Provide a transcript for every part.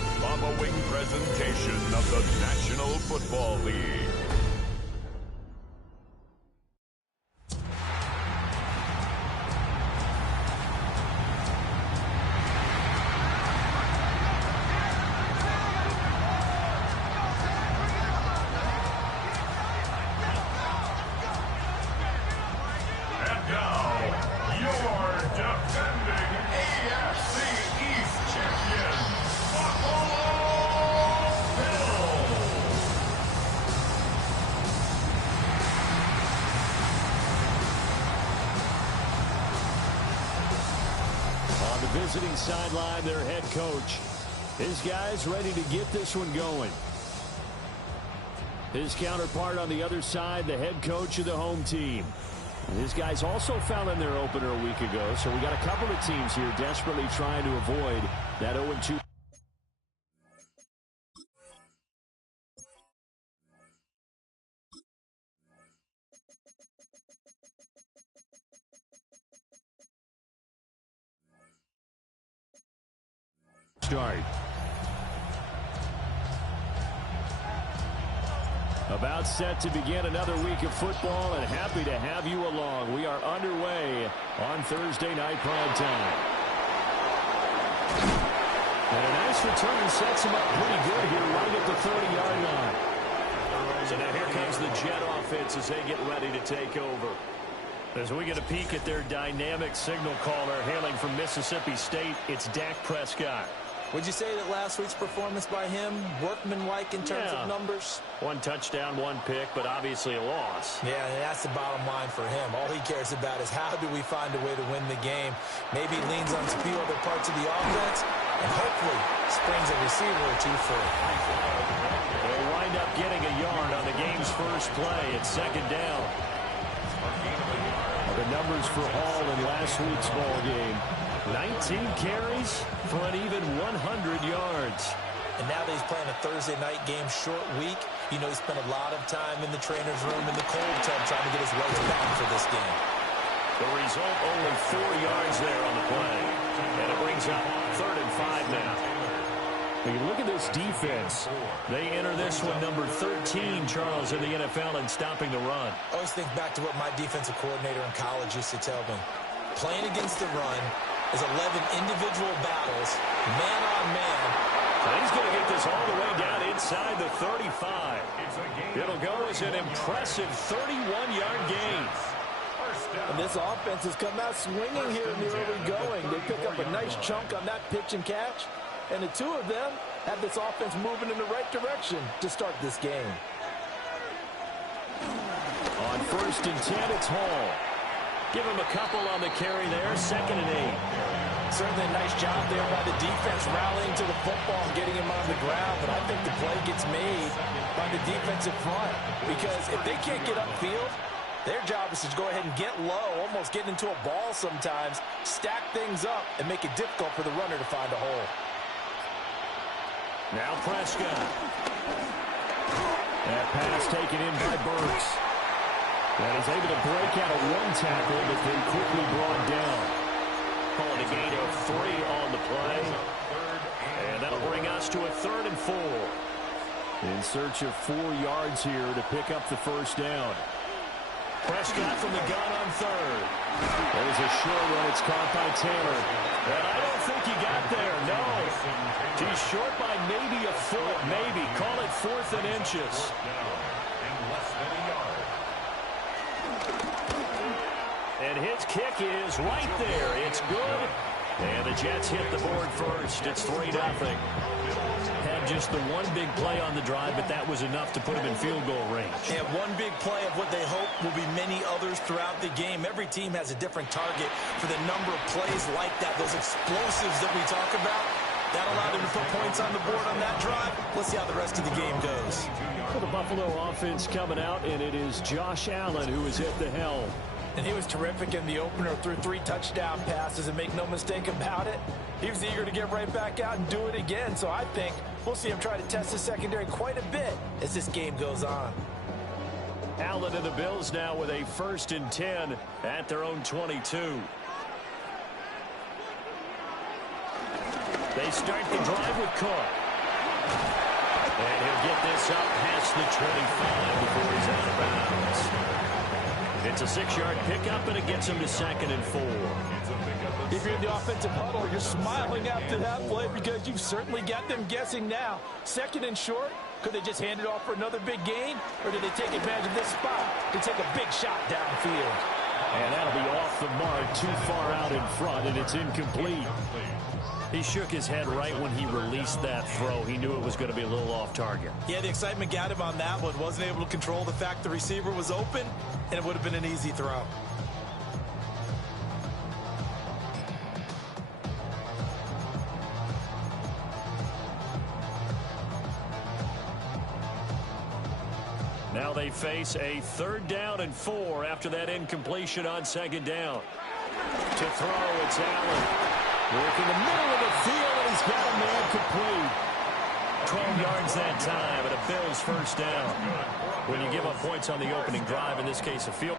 The following presentation of the National Football League. Visiting sideline, their head coach. His guys ready to get this one going. His counterpart on the other side, the head coach of the home team. His guys also fouled in their opener a week ago, so we got a couple of teams here desperately trying to avoid that 0-2. Start. About set to begin another week of football, and happy to have you along. We are underway on Thursday night prime time. And a nice return sets him up pretty good here right at the 30-yard line. So now here comes the Jet offense as they get ready to take over. As we get a peek at their dynamic signal caller hailing from Mississippi State, it's Dak Prescott. Would you say that last week's performance by him, workmanlike in terms of numbers? One touchdown, one pick, but obviously a loss. Yeah, and that's the bottom line for him. All he cares about is how do we find a way to win the game. Maybe he leans on a few other parts of the offense, and hopefully springs a receiver or two free. They wind up getting a yard on the game's first play. It's second down. The numbers for Hall in last week's ball game. 19 carries for an even 100 yards. And now that he's playing a Thursday night game, short week, you know he spent a lot of time in the trainer's room in the cold tub trying to get his legs back for this game. The result, only 4 yards there on the play. And it brings up 3rd and 5 now. When you look at this defense, they enter this one number 13, Charles, in the NFL in stopping the run. I always think back to what my defensive coordinator in college used to tell me. Playing against the run is 11 individual battles, man on man. And he's going to get this all the way down inside the 35. It'll go as an impressive 31-yard gain. And this offense has come out swinging here in the early going. They pick up a nice chunk on that pitch and catch. And the two of them have this offense moving in the right direction to start this game. On 1st and 10, it's Hall. Give him a couple on the carry there, 2nd and 8. Certainly a nice job there by the defense rallying to the football and getting him on the ground. But I think the play gets made by the defensive front. Because if they can't get upfield, their job is to go ahead and get low, almost get into a ball sometimes, stack things up, and make it difficult for the runner to find a hole. Now Prescott. That pass taken in by Burks. And he's able to break out of one tackle, but then quickly brought down. Calling a gain of 3 on the play. And that'll bring us to a 3rd and 4. In search of 4 yards here to pick up the first down. Prescott from the gun on 3rd. There's a short one. It's caught by Taylor. And I don't think he got there. No. He's short by maybe a foot. Maybe. Call it 4th and inches. And his kick is right there. It's good. And the Jets hit the board first. It's 3-0. Had just the one big play on the drive, but that was enough to put him in field goal range. And one big play of what they hope will be many others throughout the game. Every team has a different target for the number of plays like that, those explosives that we talk about. That allowed them to put points on the board on that drive. Let's see how the rest of the game goes. For the Buffalo offense coming out, and it is Josh Allen who is at the helm. And he was terrific in the opener, threw 3 touchdown passes, and make no mistake about it, he was eager to get right back out and do it again. So I think we'll see him try to test the secondary quite a bit as this game goes on. Allen and the Bills now with a 1st and 10 at their own 22. They start the drive with Cook. And he'll get this up past the 25 before he's out of bounds. It's a 6-yard pickup, and it gets him to 2nd and 4. If you're in the offensive huddle, you're smiling after that play because you've certainly got them guessing now. 2nd and short, could they just hand it off for another big gain? Or do they take advantage of this spot to take a big shot downfield? And that'll be off the mark, too far out in front, and it's incomplete. He shook his head right when he released that throw. He knew it was going to be a little off target. Yeah, the excitement got him on that one. Wasn't able to control the fact the receiver was open, and it would have been an easy throw. Now they face a 3rd down and 4 after that incompletion on 2nd down. To throw, it's Allen. Working the middle of the field, and he's got a man complete. 12 yards that time, and a Bills 1st down. When you give up points on the opening drive, in this case a field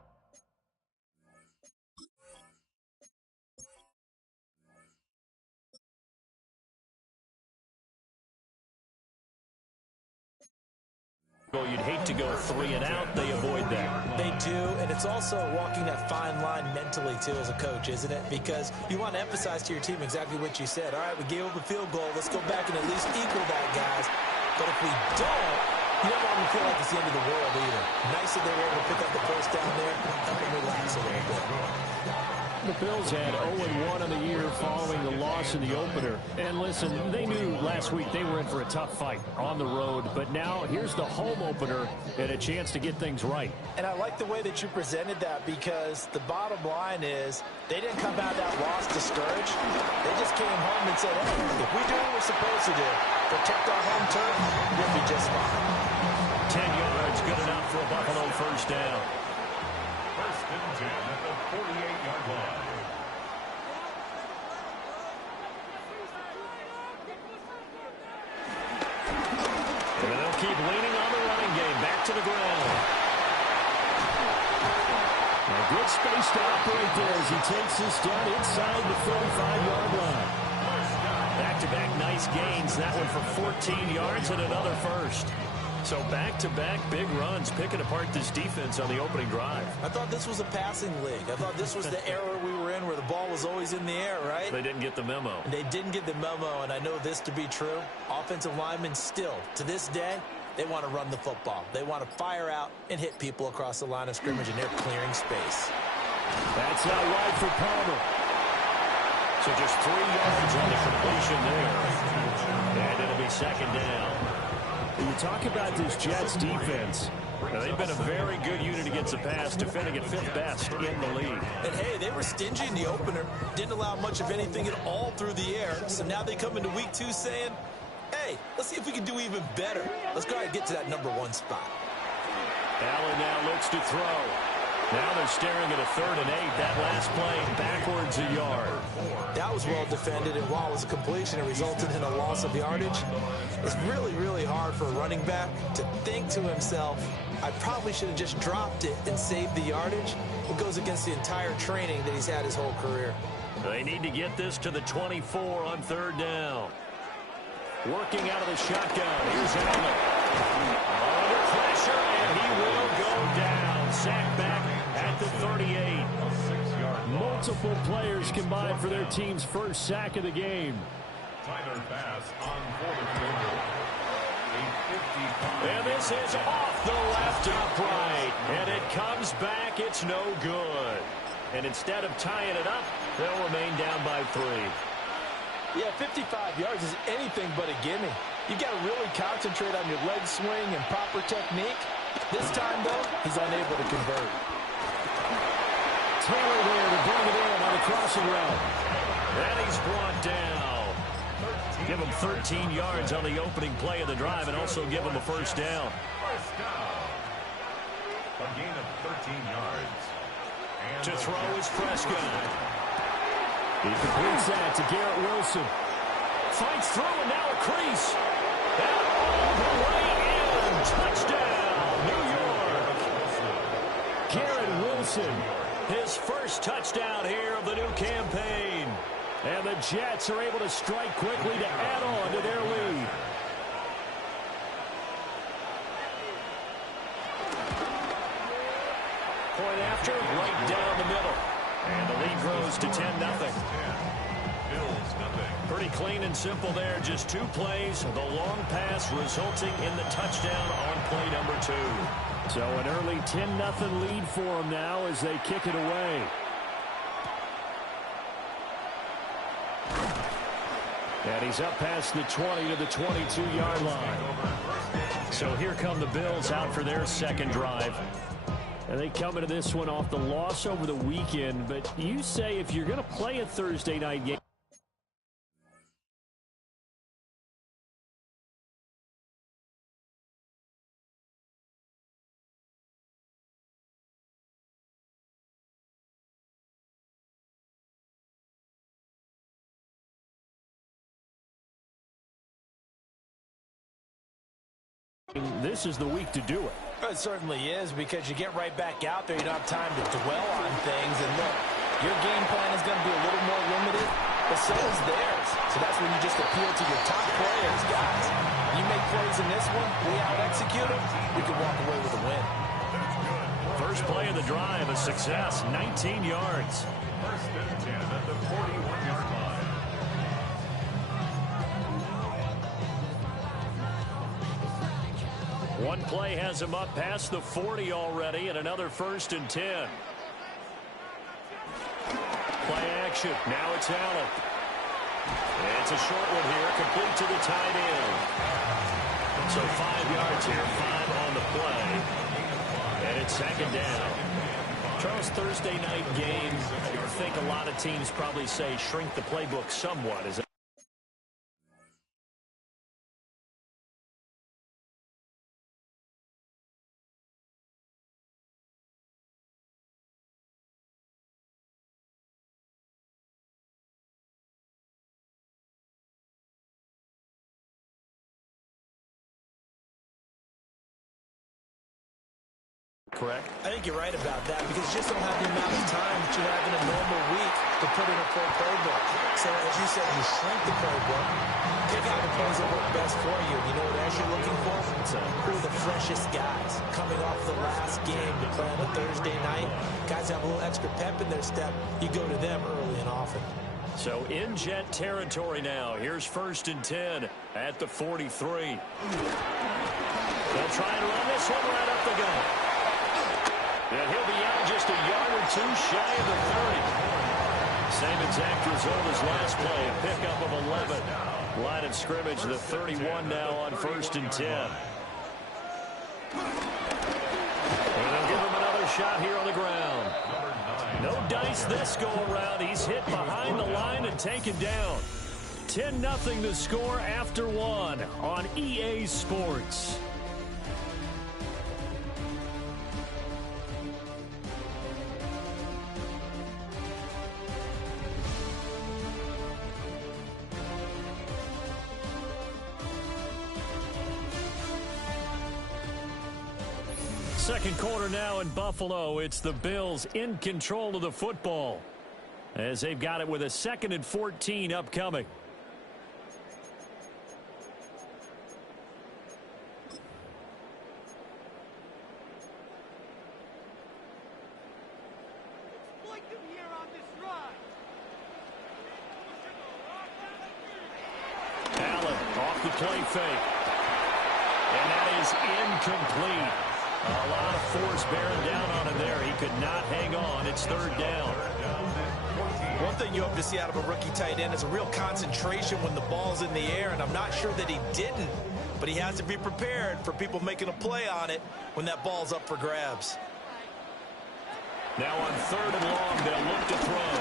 goal, you'd hate to go 3 and out. They avoid that. They do, and it's also walking that fine line mentally, too, as a coach, isn't it? Because you want to emphasize to your team exactly what you said. All right, we gave up a field goal. Let's go back and at least equal that, guys. But if we don't, you don't want to feel like it's the end of the world either. Nice that they were able to pick up the 1st down there. Help them relax a little bit. The Bills had 0-1 on the year following the loss in the opener. And listen, they knew last week they were in for a tough fight on the road. But now here's the home opener and a chance to get things right. And I like the way that you presented that because the bottom line is they didn't come out of that loss discouraged. They just came home and said, hey, if we do what we're supposed to do, protect our home turf, we'll be just fine. 10 yards, good enough for a Buffalo 1st down. 1st and 10 at the 48-yard line. And they'll keep leaning on the running game. Back to the ground. A good space to operate there as he takes this down inside the 35-yard line. Back-to-back nice gains. That one for 14 yards and another 1st. So back-to-back big runs, picking apart this defense on the opening drive. I thought this was a passing league. I thought this was the era we were in where the ball was always in the air, right? They didn't get the memo. They didn't get the memo, and I know this to be true. Offensive linemen still, to this day, they want to run the football. They want to fire out and hit people across the line of scrimmage, and they're clearing space. That's out wide for Palmer. So just 3 yards on the completion there. And it'll be 2nd down. You talk about this Jets defense. Now, they've been a very good unit against the pass, defending at 5th best in the league. And, hey, they were stingy in the opener, didn't allow much of anything at all through the air. So now they come into week 2 saying, hey, let's see if we can do even better. Let's go ahead and get to that number 1 spot. Allen now looks to throw. Now they're staring at a 3rd and 8. That last play backwards a yard. That was well defended, and while it was a completion, it resulted in a loss of yardage. It's really, really hard for a running back to think to himself, I probably should have just dropped it and saved the yardage. It goes against the entire training that he's had his whole career. They need to get this to the 24 on 3rd down. Working out of the shotgun. Here's Allen. Under pressure, and he will go down. Sacked back at the 38. Multiple players combined for their team's 1st sack of the game. Tyler Bass on 4th quarter. And this is off the left upright. And it comes back. It's no good. And instead of tying it up, they'll remain down by 3. Yeah, 55 yards is anything but a gimme. You got to really concentrate on your leg swing and proper technique. This time, though, he's unable to convert. Taylor there to bring it in on the crossing route. And he's brought down. Give him 13 yards on the opening play of the drive and also give him a 1st down. First down. A gain of 13 yards. And To throw is Prescott. He completes that to Garrett Wilson. Fights through and now a crease. And all the way in. Touchdown, New York. Garrett Wilson, his 1st touchdown here of the new campaign. And the Jets are able to strike quickly to add on to their lead. point after, right down the middle. And the lead grows to 10-0. Pretty clean and simple there. Just 2 plays. The long pass resulting in the touchdown on play number 2. So an early 10-0 lead for them now as they kick it away. And he's up past the 20 to the 22-yard line. So here come the Bills out for their second drive. And they come into this one off the loss over the weekend. But you say if you're going to play a Thursday night game, this is the week to do it. It certainly is, because you get right back out there. You don't have time to dwell on things. And look, your game plan is going to be a little more limited, but so is theirs. So that's when you just appeal to your top players. Guys, you make plays in this one, we out-execute them, we can walk away with a win. First play of the drive, a success, 19 yards. First and 10 at the 41-yard line. One play has him up past the 40 already, and another first and 10. Play action. Now it's Allen. It's a short one here, complete to the tight end. So 5 yards here, 5 on the play. And it's second down. Charles, Thursday night game, I think a lot of teams probably say shrink the playbook somewhat. Is it? Correct. I think you're right about that, because you just don't have the amount of time that you have in a normal week to put in a full playbook. So as you said, you shrink the playbook, pick out the plays that work best for you. You know what else you're looking for? Who are the freshest guys coming off the last game to play on a Thursday night? Guys have a little extra pep in their step. You go to them early and often. So in Jet territory now. Here's first and 10 at the 43. They'll try and run this one right up the gut. And he'll be out just a yard or 2 shy of the 30. Same exact result as last play, a pickup of 11. Line of scrimmage, the 31 now on first and 10. And they'll give him another shot here on the ground. No dice this go around. He's hit behind the line and taken down. 10-0 the score after 1 on EA Sports. Second quarter now in Buffalo. It's the Bills in control of the football as they've got it with a 2nd and 14 upcoming. Allen off the play fake. And that is incomplete. A lot of force bearing down on him there. He could not hang on. It's third down. One thing you hope to see out of a rookie tight end is a real concentration when the ball's in the air, and I'm not sure that he didn't, but he has to be prepared for people making a play on it when that ball's up for grabs. Now on 3rd and long, they'll look to throw.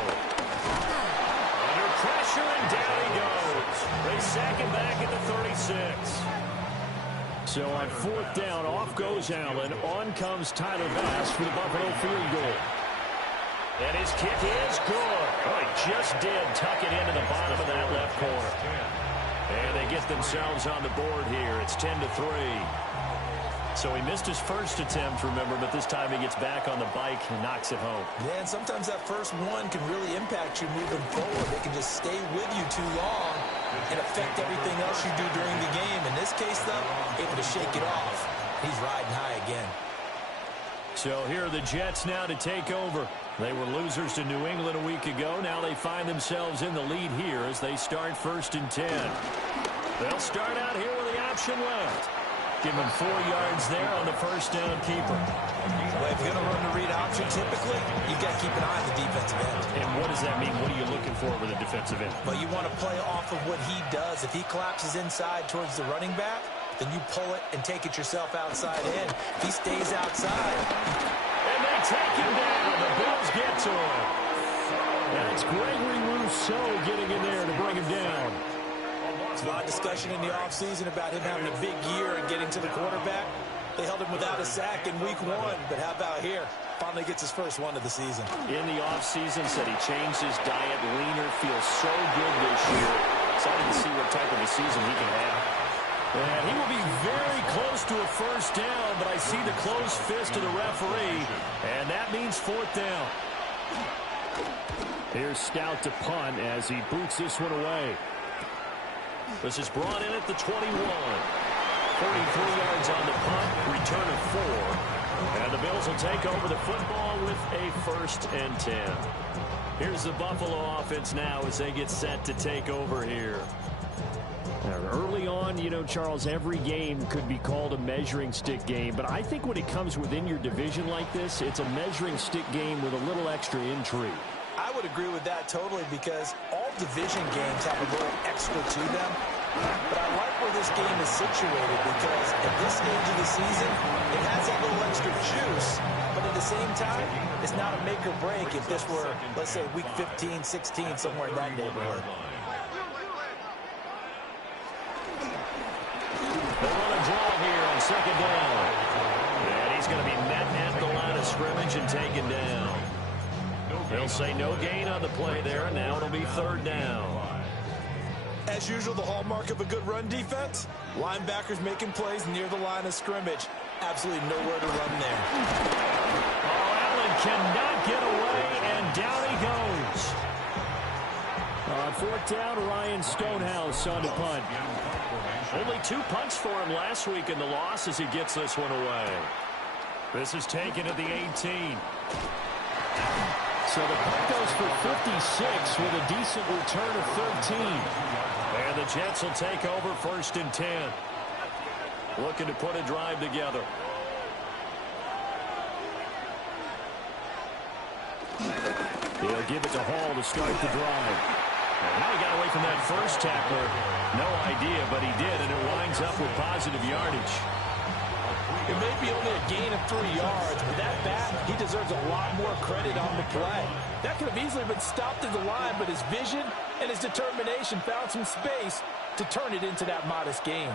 Under pressure, and down he goes. They sack him back at the 36. So on 4th down, off goes Allen. On comes Tyler Bass for the Buffalo field goal. And his kick is good. Oh, he just did tuck it into the bottom of that left corner. And they get themselves on the board here. It's 10-3. So he missed his first attempt, remember, but this time he gets back on the bike and knocks it home. Yeah, and sometimes that first one can really impact you moving forward. They can just stay with you too long and affect everything else you do during the game. In this case, though, able to shake it off. He's riding high again. So here are the Jets now to take over. They were losers to New England a week ago. Now they find themselves in the lead here as they start 1st and 10. They'll start out here with the option left. Give him 4 yards there on the first down keeper. Well, if you're going to run the read option, typically, you've got to keep an eye on the defensive end. And what does that mean? What are you looking for with a defensive end? But you want to play off of what he does. If he collapses inside towards the running back, then you pull it and take it yourself outside in. If he stays outside. And they take him down. The Bills get to him. That's Gregory Rousseau getting in there to bring him down. There's a lot of discussion in the offseason about him having a big year and getting to the quarterback. They held him without a sack in week 1, but how about here? Finally gets his first one of the season. In the offseason, said he changed his diet, leaner, feels so good this year. Excited to see what type of a season he can have. And he will be very close to a first down, but I see the closed fist of the referee, and that means 4th down. Here's Stout to punt as he boots this one away. This is brought in at the 21. 43 yards on the punt, return of 4. And the Bills will take over the football with a 1st and 10. Here's the Buffalo offense now as they get set to take over here. Early on, you know, Charles, every game could be called a measuring stick game. But I think when it comes within your division like this, it's a measuring stick game with a little extra intrigue. I would agree with that totally because all division games have a little extra to them. But I like where this game is situated because at this stage of the season, it has a little extra juice. But at the same time, it's not a make or break if this were, let's say, week 15, 16, somewhere in that neighborhood. They run a draw here on 2nd down. And he's going to be met at the line of scrimmage and taken down. They'll say no gain on the play there, and now it'll be 3rd down. As usual, the hallmark of a good run defense, linebackers making plays near the line of scrimmage. Absolutely nowhere to run there. Oh, Allen cannot get away, and down he goes. On 4th down, Ryan Stonehouse on the punt. Only 2 punts for him last week in the loss as he gets this one away. This is taken at the 18. So the punt goes for 56 with a decent return of 13. And the Jets will take over 1st and 10. Looking to put a drive together. He'll give it to Hall to start the drive. And now he got away from that first tackler. No idea, but he did, and it winds up with positive yardage. It may be only a gain of 3 yards, but that back, he deserves a lot more credit on the play. That could have easily been stopped at the line, but his vision and his determination found some space to turn it into that modest gain.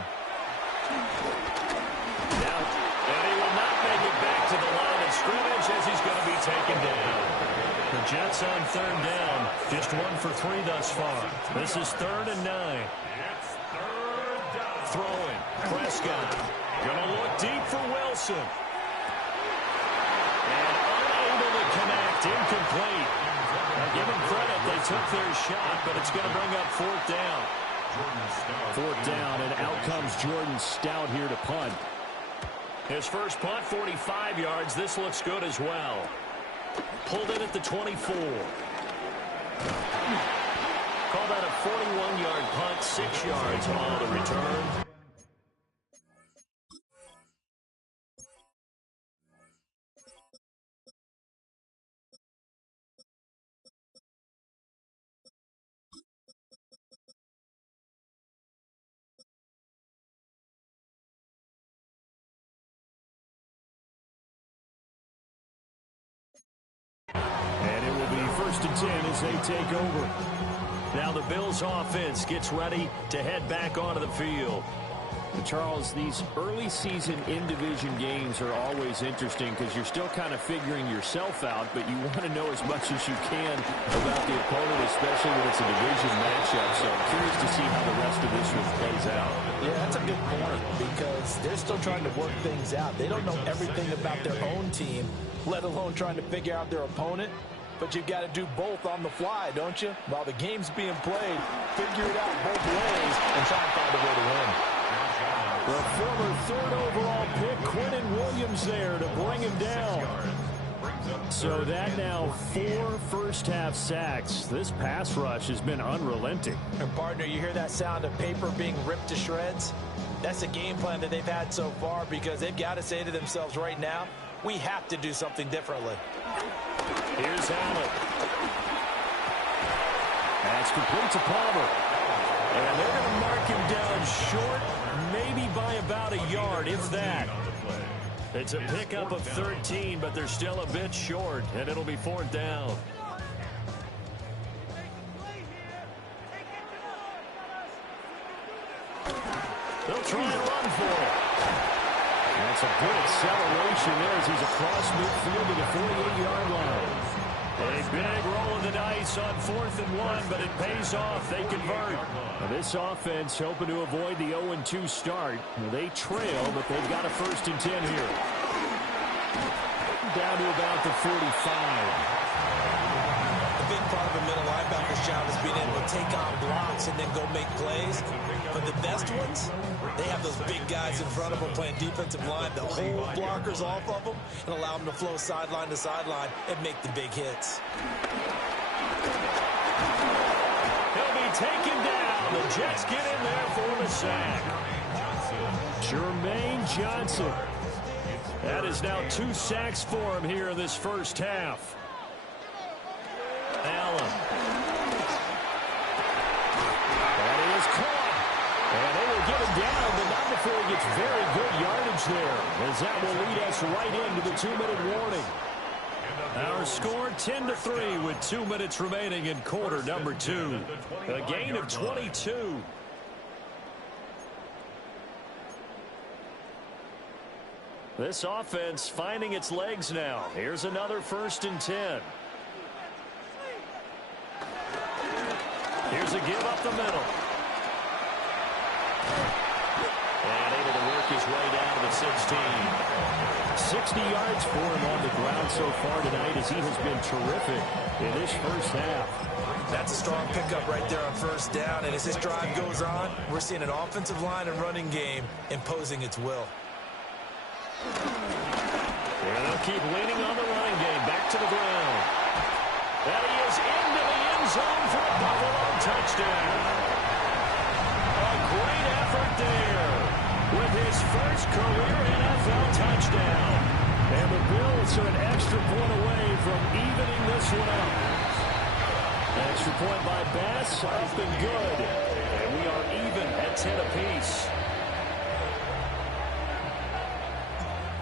Now, and he will not make it back to the line of scrimmage as he's going to be taken down. The Jets on 3rd down, just 1 for 3 thus far. This is 3rd and 9. Throwing, Prescott. Gonna look deep for Wilson. And unable to connect, incomplete. Now give them credit, they took their shot, but it's gonna bring up 4th down. 4th down, and out comes Jordan Stout here to punt. His first punt, 45 yards. This looks good as well. Pulled in at the 24. Call that a 41-yard punt, 6 yards on the return. And it will be 1st and 10 as they take over. Now the Bills offense gets ready to head back onto the field. Charles, these early season in-division games are always interesting because you're still kind of figuring yourself out, but you want to know as much as you can about the opponent, especially when it's a division matchup. So I'm curious to see how the rest of this one plays out. Yeah, that's a good point because they're still trying to work things out. They don't know everything about their own team, let alone trying to figure out their opponent. But you've got to do both on the fly, don't you? While the game's being played, figure it out both ways and try and find a way to win. The former 3rd overall pick, Quinnen Williams, there to bring him down. So that now 4 first-half sacks. This pass rush has been unrelenting. And partner, you hear that sound of paper being ripped to shreds? That's a game plan that they've had so far, because they've got to say to themselves right now, we have to do something differently. Here's Allen. That's complete to Palmer. And they're going to mark him down short, maybe by about a yard, if that. It's a pickup of 13, but they're still a bit short, and it'll be 4th down. They'll try and run for it. That's a good acceleration there as he's across midfield to the 48-yard line. A big roll of the dice on 4th and 1, but it pays off. They convert. Now this offense hoping to avoid the 0-2 start. They trail, but they've got a 1st and 10 here. Down to about the 45. A big part of a middle linebacker's job is being able to take on blocks and then go make plays. But the best ones, they have those big guys in front of them playing defensive line that hold blockers off of them and allow them to flow sideline to sideline and make the big hits. He'll be taken down. The Jets get in there for the sack. Jermaine Johnson. That is now 2 sacks for him here in this first half. Allen. And he is caught. And they will get him down, but not before he gets very good yardage there, as that will lead us right into the 2-minute warning. Our score 10-3 with 2 minutes remaining in quarter number 2. A gain of 22. This offense finding its legs now. Here's another 1st and 10. Here's a give up the middle. And able to work his way down to the 16. 60 yards for him on the ground so far tonight, as he has been terrific in this first half. That's a strong pickup right there on 1st down. And as this drive goes on, we're seeing an offensive line and running game imposing its will. And they'll keep leaning on the running game. Back to the ground. And he is into the end zone for a Buffalo touchdown. A great effort there with his first career NFL touchdown. And the Bills are an extra point away from evening this one up. Extra point by Bass, up and good. And we are even at 10 apiece.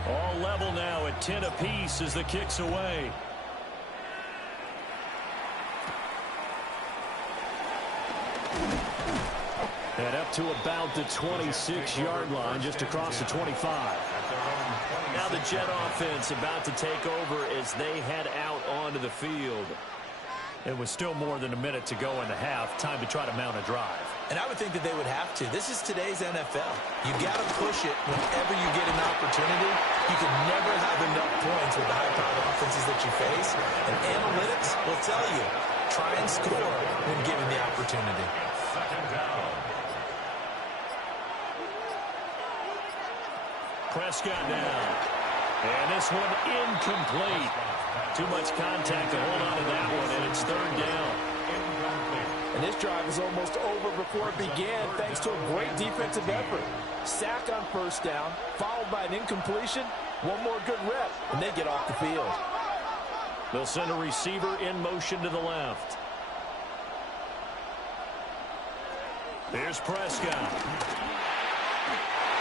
All level now at 10 apiece as the kick's away. And up to about the 26-yard line, just across the 25. Now the Jet offense about to take over as they head out onto the field. It was still more than a minute to go in the half. Time to try to mount a drive. And I would think that they would have to. This is today's NFL. You got to push it whenever you get an opportunity. You can never have enough points with the high-powered offenses that you face. And analytics will tell you, try and score when given the opportunity. 2nd down. Prescott down. And this one incomplete. Too much contact to hold on to that one, and it's 3rd down. And this drive is almost over before it began, thanks to a great defensive effort. Sack on 1st down, followed by an incompletion. One more good rep, and they get off the field. They'll send a receiver in motion to the left. Here's Prescott.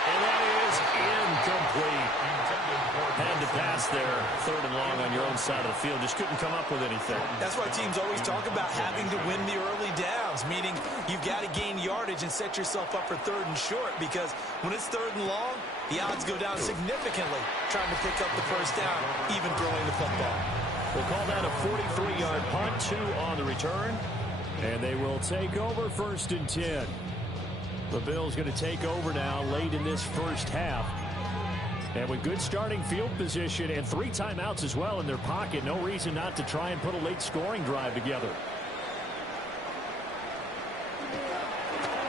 And that is incomplete. Had to pass there, 3rd and long on your own side of the field. Just couldn't come up with anything. That's why teams always talk about having to win the early downs, meaning you've got to gain yardage and set yourself up for 3rd and short, because when it's 3rd and long, the odds go down significantly trying to pick up the 1st down, even throwing the football. We'll call that a 43-yard punt, 2 on the return. And they will take over 1st and 10. The Bills going to take over now late in this first half. And with good starting field position and 3 timeouts as well in their pocket, no reason not to try and put a late scoring drive together.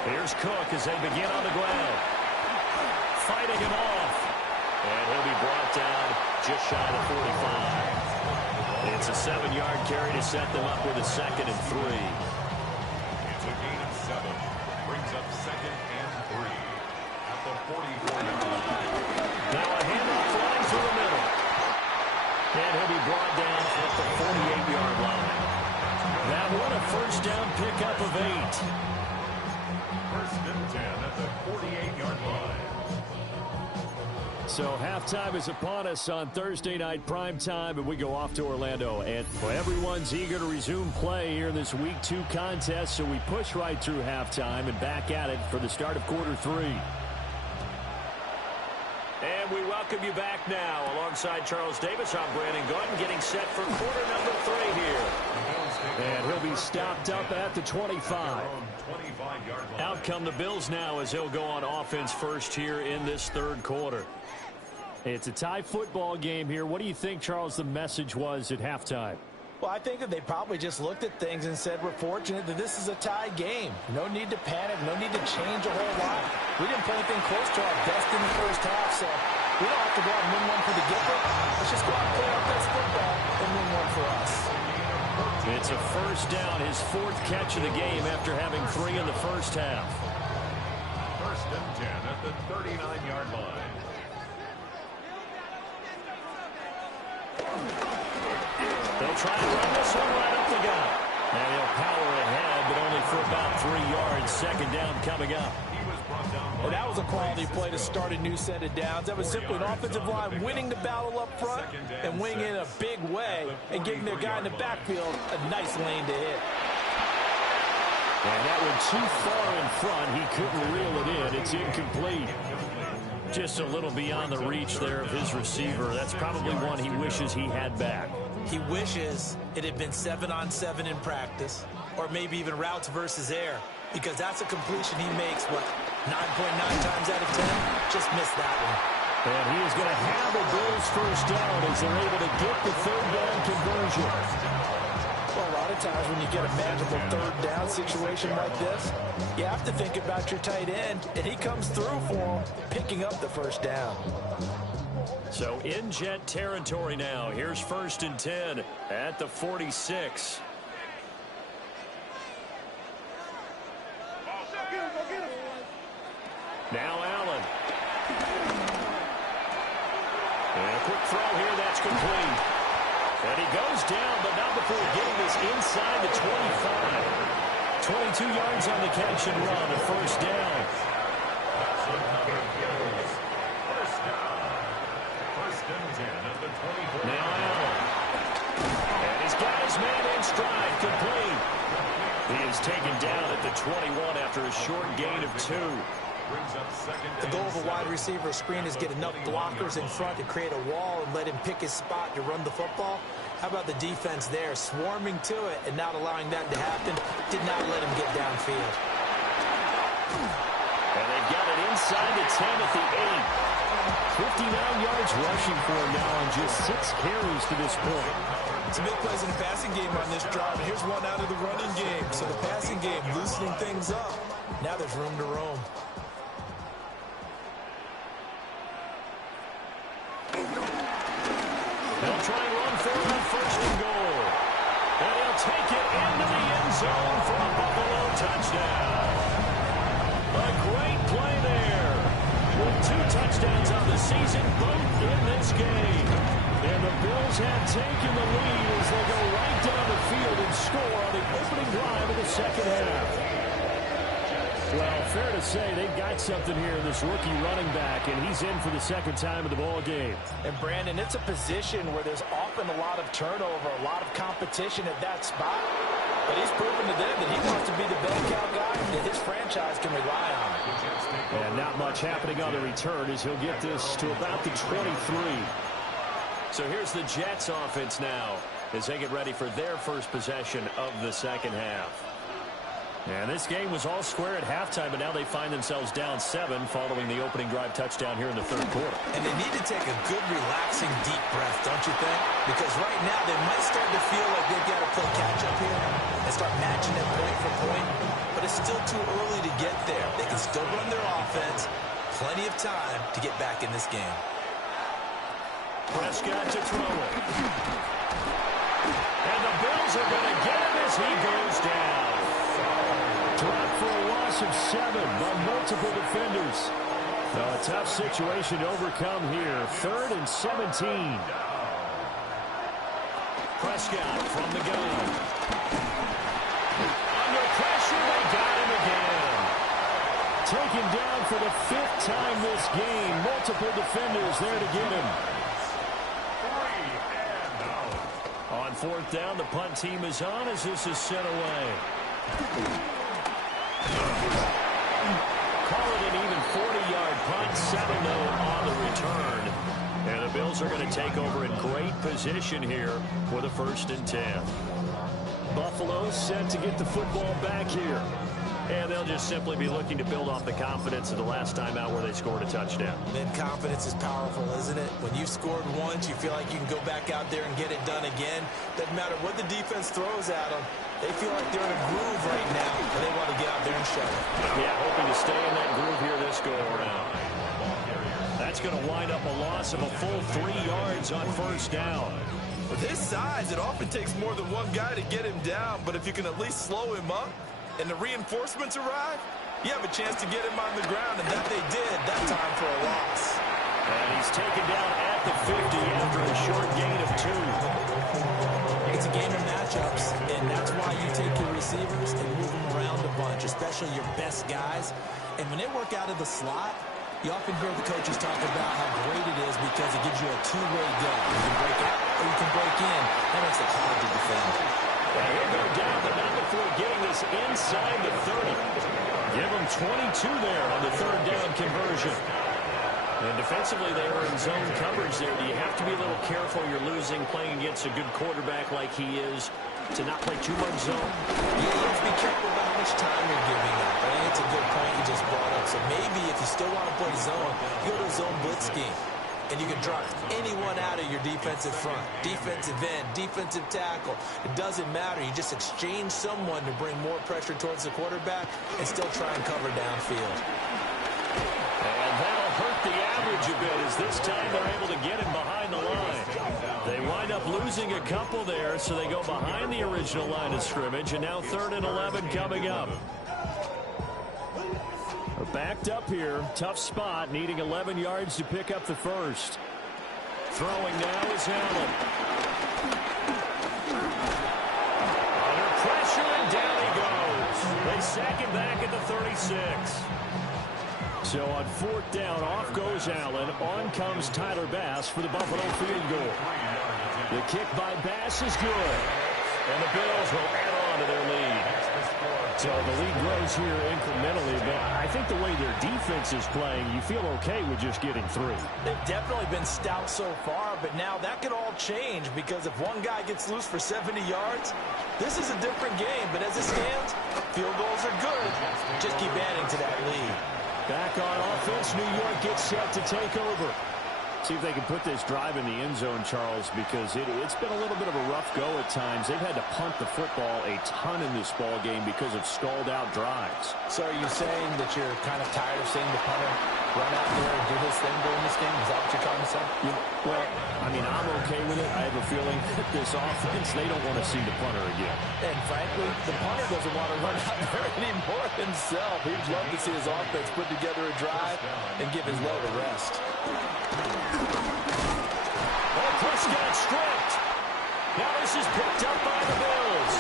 Here's Cook as they begin on the ground. fighting him off. And he'll be brought down just shy of the 45. It's a 7-yard carry to set them up with a 2nd and 3. It's a gain of 7. Brings up 2nd and 3 at the 44-yard line. Now a handoff line through the middle. And he'll be brought down at the 48-yard line. That one a first down pickup of 8. 1st and 10 at the 48-yard line. So halftime is upon us on Thursday night prime time, and we go off to Orlando. And everyone's eager to resume play here in this Week 2 contest, so we push right through halftime and back at it for the start of quarter 3. And we welcome you back now. Alongside Charles Davis, I'm Brandon Gaudin, getting set for quarter number 3 here. And he'll be stopped up at the 25. Out come the Bills now as he'll go on offense first here in this 3rd quarter. It's a tie football game here. What do you think, Charles, the message was at halftime? Well, I think that they probably just looked at things and said, we're fortunate that this is a tie game. No need to panic. No need to change a whole lot. We didn't play anything close to our best in the first half, so we don't have to go out and win one for the giver. Let's just go out and play our best football and win one for us. It's a first down, his 4th catch of the game after having 3 in the first half. 1st and 10 at the 39-yard line. They'll try to run this one right up the gut. And he'll power ahead, but only for about 3 yards. 2nd down coming up. Well, that was a quality play to start a new set of downs. That was simply an offensive line winning the battle up front and winning in a big way and giving their guy in the backfield a nice lane to hit. And that one too far in front. He couldn't reel it in. It's incomplete. Just a little beyond the reach there of his receiver. That's probably one he wishes he had back. He wishes it had been 7-on-7 in practice, or maybe even routes versus air, because that's a completion he makes, 9.9 times out of 10? Just missed that one. And he is going to have the Bills first down as they're able to get the 3rd down conversion. Well, a lot of times when you get a manageable 3rd down situation like this, you have to think about your tight end, and he comes through for him, picking up the first down. So in Jet territory now. Here's 1st and 10 at the 46. Now Allen. And a quick throw here, that's complete. And he goes down, but not before getting this inside the 25. 22 yards on the catch and run, a first down. Now Allen. And he's got his man in stride, complete. He is taken down at the 21 after a short gain of 2. The goal of a wide receiver screen is get enough blockers in front to create a wall and let him pick his spot to run the football. How about the defense there, swarming to it and not allowing that to happen? Did not let him get downfield. And they've got it inside the 10 at the 8. 59 yards rushing for him now on just 6 carries to this point. Some big plays in the passing game on this drive, and here's one out of the running game. So the passing game loosening things up. Now there's room to roam. They'll try and run for it on 1st and goal. And he'll take it into the end zone for a Buffalo touchdown. A great play there. With 2 touchdowns on the season, both in this game. And the Bills have taken the lead as they go right down the field and score on the opening drive of the 2nd half. Well, fair to say they've got something here in this rookie running back, and he's in for the 2nd time of the ball game. And, Brandon, it's a position where there's often a lot of turnover, a lot of competition at that spot. But he's proven to them that he wants to be the bell cow guy that his franchise can rely on. And not much happening on the return as he'll get this to about the 23. So here's the Jets offense now as they get ready for their first possession of the 2nd half. And this game was all square at halftime, but now they find themselves down 7 following the opening drive touchdown here in the 3rd quarter. And they need to take a good, relaxing, deep breath, don't you think? Because right now they might start to feel like they've got to play catch-up here and start matching it point for point. But it's still too early to get there. They can still run their offense, plenty of time to get back in this game. Prescott to throw it. And the Bills are going to get him as he goes down. Dropped for a loss of 7 by multiple defenders. A tough situation to overcome here. 3rd and 17. Prescott from the gun. Under pressure, they got him again. Taken down for the 5th time this game. Multiple defenders there to get him. 3 and out. On 4th down, the punt team is on as this is sent away. Call it an even 40-yard punt, 7-0 on the return. And the Bills are going to take over in great position here with a 1st and 10. Buffalo set to get the football back here. And they'll just simply be looking to build off the confidence of the last time out where they scored a touchdown. Man, confidence is powerful, isn't it? When you've scored once, you feel like you can go back out there and get it done again. Doesn't matter what the defense throws at them. They feel like they're in a groove right now, and they want to get out there and show it. Yeah, hoping to stay in that groove here this go-around. That's going to wind up a loss of a full 3 yards on 1st down. With his size, it often takes more than one guy to get him down, but if you can at least slow him up and the reinforcements arrive, you have a chance to get him on the ground, and that they did that time for a loss. And he's taken down at the 50 after a short gain of 2. It's a game of matchups, and that's why you take your receivers and move them around a bunch, especially your best guys. And when they work out of the slot, you often hear the coaches talk about how great it is because it gives you a two-way go. You can break out or you can break in. That makes it hard to defend. And he'll go down, but not before getting this inside the 30. Give him 22 there on the 3rd down conversion. And defensively, they were in zone coverage there. Do you have to be a little careful? You're losing, playing against a good quarterback like he is, to not play too much zone? Yeah, you have to be careful about how much time you're giving up. I think it's a good point you just brought up. So maybe if you still want to play zone, you go to a zone blitz scheme. And you can drop anyone out of your defensive front. Defensive end, defensive tackle. It doesn't matter. You just exchange someone to bring more pressure towards the quarterback and still try and cover downfield. And that'll hurt the average a bit as this time they're able to get him behind the line. They wind up losing a couple there, so they go behind the original line of scrimmage, and now 3rd and 11 coming up. Backed up here, tough spot, needing 11 yards to pick up the 1st. Throwing now is Allen. Under pressure, and down he goes. They sack him back at the 36. So on 4th down, off goes Allen. On comes Tyler Bass for the Buffalo field goal. The kick by Bass is good. And the Bills will add on to their lead. So the lead grows here incrementally, but I think the way their defense is playing, you feel okay with just getting 3. They've definitely been stout so far, but now that could all change because if one guy gets loose for 70 yards, this is a different game. But as it stands, field goals are good. Just keep adding to that lead. Back on offense, New York gets set to take over. See if they can put this drive in the end zone, Charles, because it's been a little bit of a rough go at times. They've had to punt the football a ton in this ball game because of stalled-out drives. So are you saying that you're kind of tired of seeing the punter run out there and do his thing during this game? Is that what you're trying to say? Yeah, well, I mean, I'm okay with it. I have a feeling that this offense, they don't want to see the punter again. And frankly, the punter doesn't want to run out there anymore himself. He'd love to see his offense put together a drive and give his leg a rest. Prescott stripped. Now this is picked up by the Bills.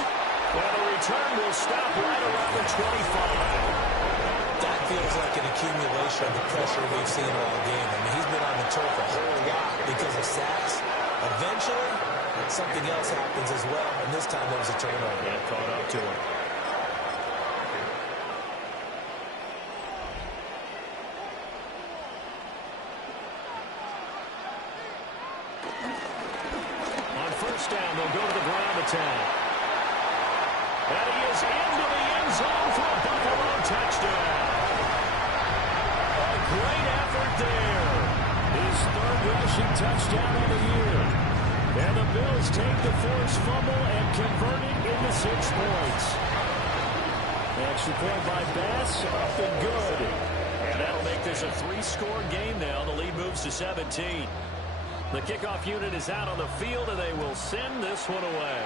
Well, the return will stop right around the 25. That feels like an accumulation of the pressure we've seen all game. I mean, he's been on the turf a whole lot because of sacks. Eventually, something else happens as well, and this time there was a turnover. Yeah, caught up to him. Down, they'll go to the ground attack. And he is into the end zone for a Buffalo touchdown. A great effort there. His 3rd rushing touchdown of the year. And the Bills take the forced fumble and convert it into 6 points. Extra point by Bass, up and good. And that'll make make this a 3-score game now. The lead moves to 17. The kickoff unit is out on the field, and they will send this one away.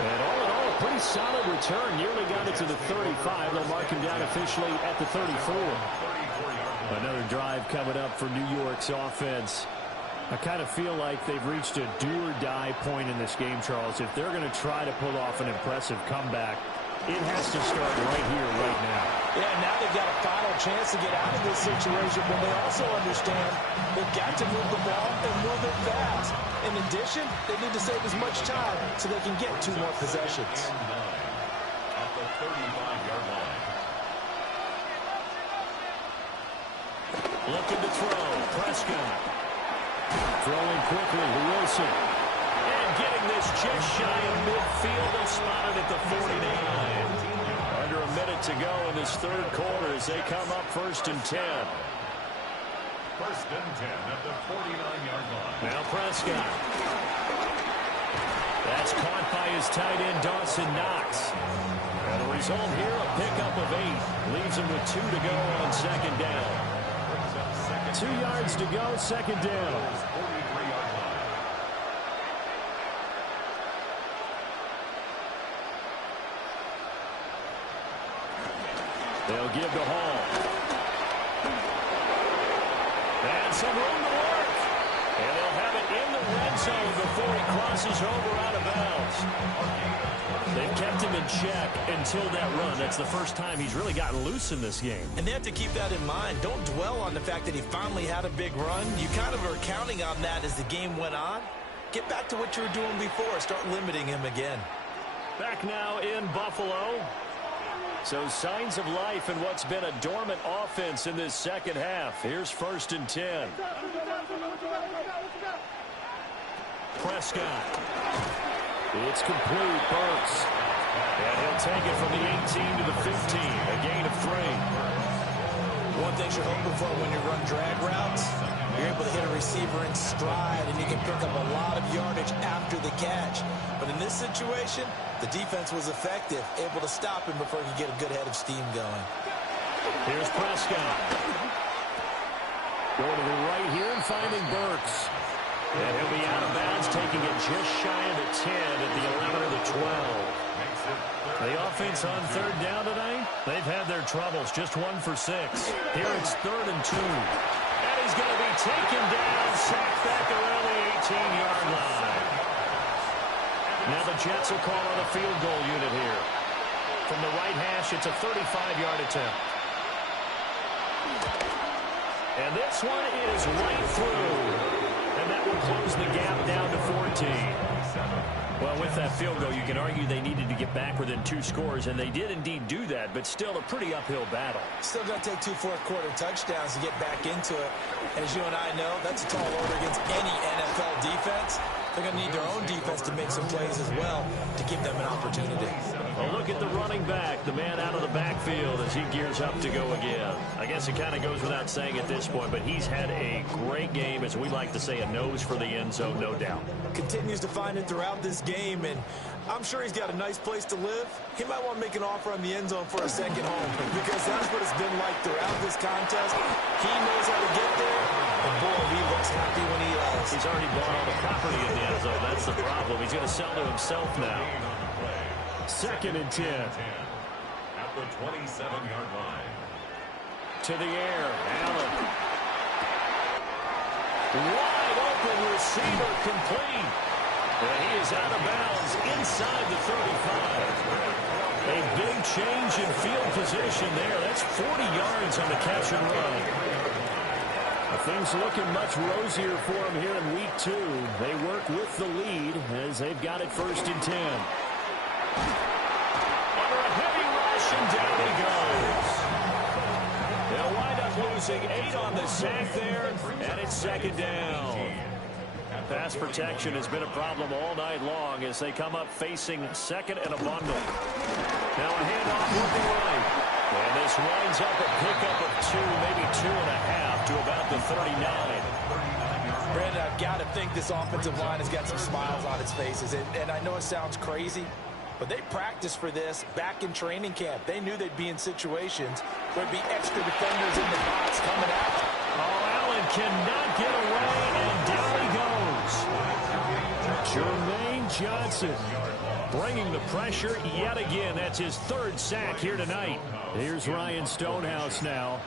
And all in all, a pretty solid return. Nearly got it to the 35. They'll mark him down officially at the 34. Another drive coming up for New York's offense. I kind of feel like they've reached a do-or-die point in this game, Charles. If they're going to try to pull off an impressive comeback, it has to start right here, right now. Yeah, now they've got a final chance to get out of this situation, but they also understand they've got to move the ball and move it fast. In addition, they need to save as much time so they can get 2 more possessions. At the 35-yard line. Looking to throw. Prescott. Throwing quickly to Wilson. And getting this just shy of midfield. They'll spot it at the 49. Under a minute to go in this third quarter as they come up 1st and 10. 1st and 10 at the 49-yard line. Now Prescott. That's caught by his tight end, Dawson Knox. And the result here, a pickup of 8. Leaves him with 2 to go on 2nd down. 2 yards to go, 2nd down. They'll give to Hall. And some room to work. And they'll have it in the red zone before he crosses over out of bounds. They've kept him in check until that run. That's the first time he's really gotten loose in this game. And they have to keep that in mind. Don't dwell on the fact that he finally had a big run. You kind of are counting on that as the game went on. Get back to what you were doing before. Start limiting him again. Back now in Buffalo. So signs of life in what's been a dormant offense in this second half. Here's 1st and 10. Prescott. It's complete. Burks. And he'll take it from the 18 to the 15. A gain of 3. One thing you're hoping for when you run drag routes, you're able to hit a receiver in stride, and you can pick up a lot of yardage after the catch. But in this situation, the defense was effective, able to stop him before he could get a good head of steam going. Here's Prescott. Going to the right here and finding Burks. And he'll be out of bounds, taking it just shy of the 10 at the 11 or the 12. The offense on 3rd down tonight, they've had their troubles. Just 1 for 6. Here it's 3rd and 2. And he's going to be taken down, sacked back around the 18-yard line. Now the Jets will call on a field goal unit here. From the right hash, it's a 35-yard attempt. And this one is right through. And that will close the gap down to 14. Well, with that field goal, you can argue they needed to get back within 2 scores, and they did indeed do that, but still a pretty uphill battle. Still going to take 2 fourth-quarter touchdowns to get back into it. And as you and I know, that's a tall order against any NFL defense. They're going to need their own defense to make some plays as well to give them an opportunity. Well, look at the running back, the man out of the backfield as he gears up to go again. I guess it kind of goes without saying at this point, but he's had a great game, as we like to say, a nose for the end zone, no doubt. Continues to find it throughout this game, and I'm sure he's got a nice place to live. He might want to make an offer on the end zone for a second home, because that's what it's been like throughout this contest. He knows how to get there, and boy, he looks happy when he does. He's already bought all the property in the end zone. That's the problem. He's going to sell to himself now. 2nd and 10. At the 27-yard line. To the air, Allen. Wide open receiver, complete. And he is out of bounds inside the 35. A big change in field position there. That's 40 yards on the catch and run. Things looking much rosier for him here in week 2. They work with the lead as they've got it 1st and 10. Under a heavy rush, and down he goes. They'll wind up losing 8 on the sack there, and it's 2nd down. Pass protection has been a problem all night long as they come up facing 2nd and a bundle. Now a handoff looking right. And this winds up a pickup of 2, maybe 2.5 to about the 39. Brandon, I've got to think this offensive line has got some smiles on its faces. And I know it sounds crazy, but they practiced for this back in training camp. They knew they'd be in situations where there'd be extra defenders in the box coming out. Oh, Allen cannot get away, and down he goes. Jermaine Johnson bringing the pressure yet again. That's his third sack here tonight. Here's Ryan Stonehouse now,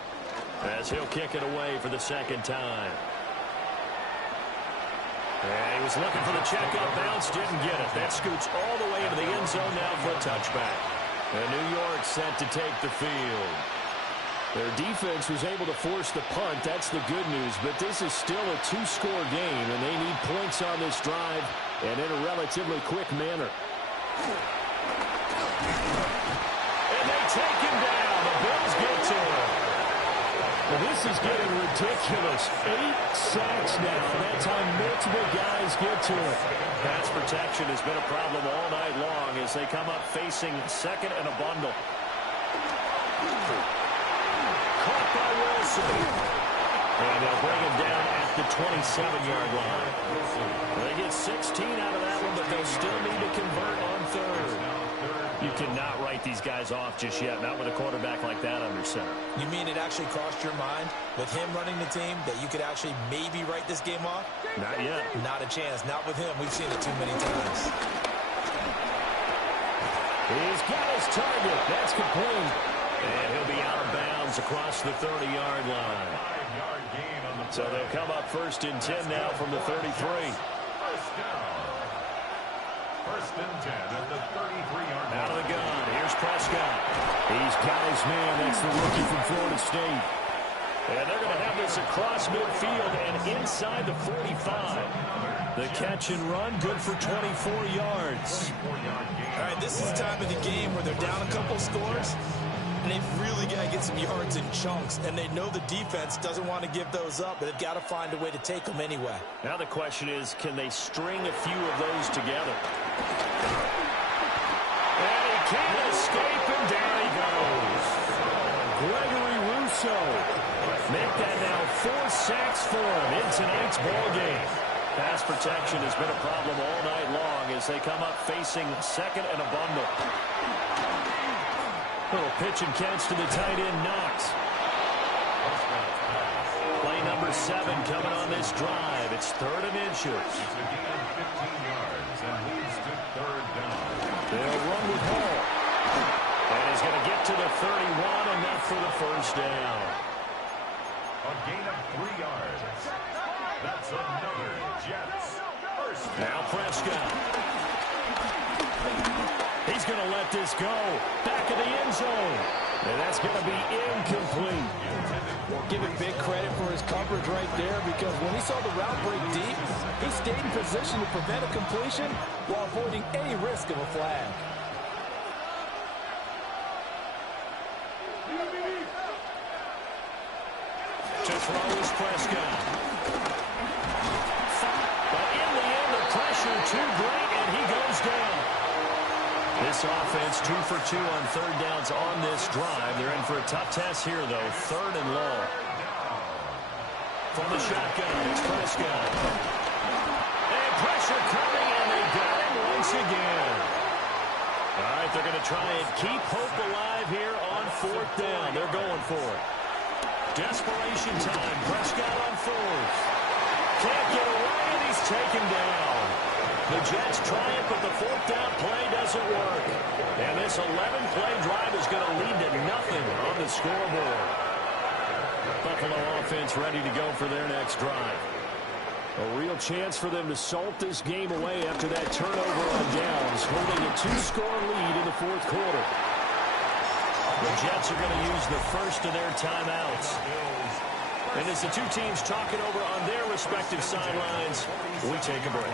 as he'll kick it away for the second time. And he was looking for the checkup bounce, didn't get it. That scoots all the way into the end zone now for a touchback. And New York set to take the field. Their defense was able to force the punt. That's the good news. But this is still a two-score game, and they need points on this drive and in a relatively quick manner. And they take him down. The Bills get to him. Well, this is getting ridiculous. 8 sacks now. That's how multiple guys get to it. Pass protection has been a problem all night long as they come up facing second and a bundle. Caught by Wilson. And they'll bring him down at the 27-yard line. They get 16 out of that one, but they'll still need to convert on third. You cannot write these guys off just yet, not with a quarterback like that under center. You mean it actually crossed your mind with him running the team that you could actually maybe write this game off? Not yet. Not a chance. Not with him. We've seen it too many times. He's got his target. That's complete. And he'll be out of bounds across the 30-yard line. So they'll come up 1st and 10 now from the 33. First down. 1st and 10 at the 33-yard line. Out of the gun. Here's Prescott. He's got his man. That's the rookie from Florida State. And they're going to have this across midfield and inside the 45. The catch and run, good for 24 yards. All right, this is the time of the game where they're down a couple scores, and they've really got to get some yards in chunks, and they know the defense doesn't want to give those up, but they've got to find a way to take them anyway. Now the question is, can they string a few of those together? And he can't escape, and down he goes. Gregory Rousseau. Make that now 4 sacks for him in tonight's ball game. Pass protection has been a problem all night long as they come up facing second and a bundle. Little pitch and catch to the tight end, Knox. Play number 7 coming on this drive. It's 3rd and inches. It's a gain of 15 yards and leads to 3rd down. They'll run with Hall. And he's going to get to the 31, enough for the 1st down. A gain of 3 yards. That's another Jets. First down. Now Prescott. He's going to let this go. Back of the end zone. And that's going to be incomplete. Give him big credit for his coverage right there, because when he saw the route break deep, he stayed in position to prevent a completion while avoiding any risk of a flag. To throw is Prescott. But in the end, the pressure too great, and he goes down. This offense 2 for 2 on 3rd downs on this drive. They're in for a tough test here, though. 3rd and long. From the shotgun, it's Prescott. And pressure coming, and they got him once again. All right, they're going to try and keep hope alive here on 4th down. They're going for it. Desperation time. Prescott on 4th. Can't get away, and he's taken down. The Jets try it, but the 4th down play doesn't work. And this 11-play drive is going to lead to nothing on the scoreboard. Buffalo offense ready to go for their next drive. A real chance for them to salt this game away after that turnover on downs, holding a 2-score lead in the 4th quarter. The Jets are going to use the first of their timeouts. And as the two teams talk it over on their respective sidelines, we take a break.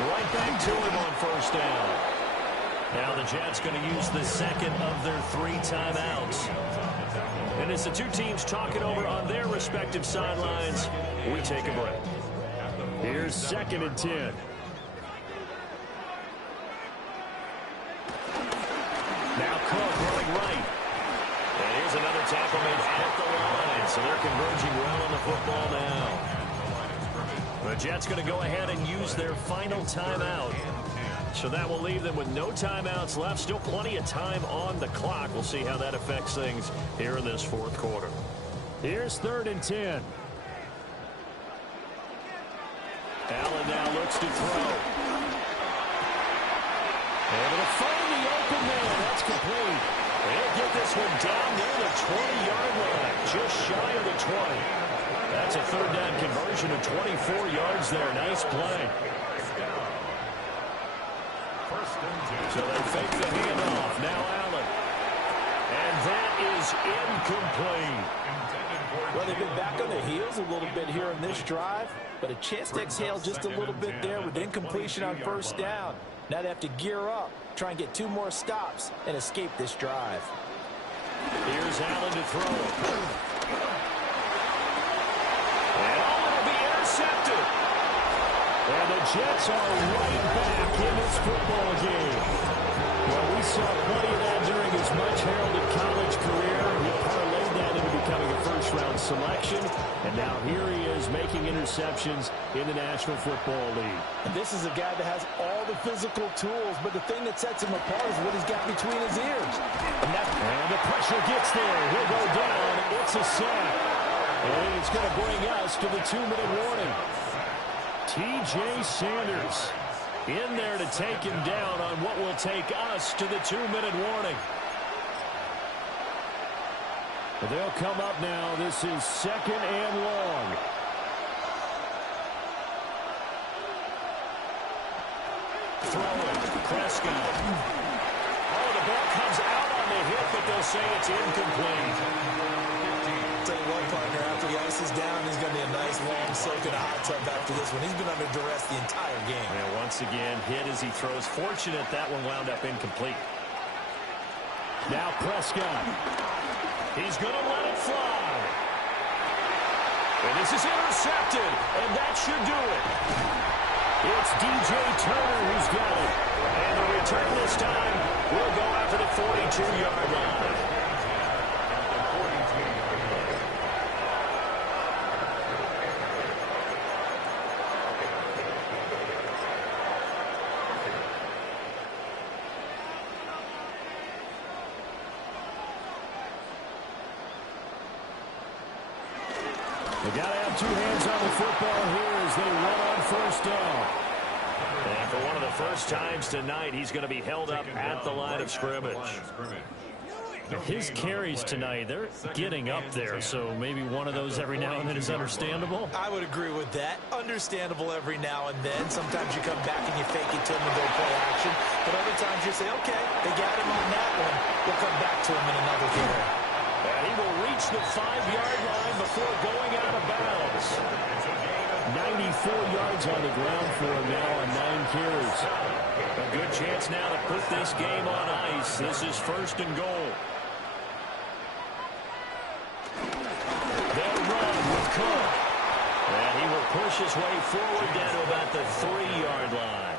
Right back to him on 1st down. Now the Jets going to use the second of their 3 timeouts. And as the two teams talk it over on their respective sidelines, we take a break. Here's 2nd and 10. Now Cook running right. And here's Here's another tackle made at the line. So they're converging well on the football now. The Jets going to go ahead and use their final timeout. So that will leave them with no timeouts left. Still plenty of time on the clock. We'll see how that affects things here in this fourth quarter. Here's 3rd and 10. Allen now looks to throw. Able to find the open man. That's complete. They'll get this one down near the 20-yard line. Just shy of the 20. That's a 3rd down conversion of 24 yards there. Nice play. So they fake the handoff. Now Allen. And that is incomplete. Well, they've been back on their heels a little bit here in this drive, but a chance to exhale just a little bit there with incompletion on 1st down. Now they have to gear up, try and get 2 more stops, and escape this drive. Here's Allen to throw. And will be intercepted. And the Jets are right back in this football game. Well, we saw plenty of that during his much-heralded college career. He parlayed that into becoming a first-round selection. And now here he is making interceptions in the National Football League. And this is a guy that has all the physical tools, but the thing that sets him apart is what he's got between his ears. And the pressure gets there. He'll go down. It's a sack. And it's going to bring us to the 2-minute warning. T.J. Sanders in there to take him down on what will take us to the 2-minute warning. They'll come up now. This is 2nd and long. Throwing. Prescott. Oh, the ball comes out on the hit, but they'll say it's incomplete. Tell you what, partner, after the ice is down, he's going to be a nice long soak in a hot tub after this one. He's been under duress the entire game. And once again, hit as he throws. Fortunate that one wound up incomplete. Now Prescott. He's going to let it fly. And this is intercepted, and that should do it. It's D.J. Turner who's got it. And the return this time will go after the 42-yard line. They got to have 2 hands on the football here as they run on 1st down. And for one of the first times tonight, he's going to be held up at the line of scrimmage. His carries tonight, they're getting up there, so maybe one of those every now and then is understandable. I would agree with that. Understandable every now and then. Sometimes you come back and you fake it to him and go play action. But other times you say, okay, they got him on that one. We'll come back to him in another game. And he will reach the 5-yard line before going out of bounds. 94 yards on the ground for him now on 9 carries. A good chance now to put this game on ice. This is 1st and goal. They'll run with Cook. And he will push his way forward down to about the 3-yard line.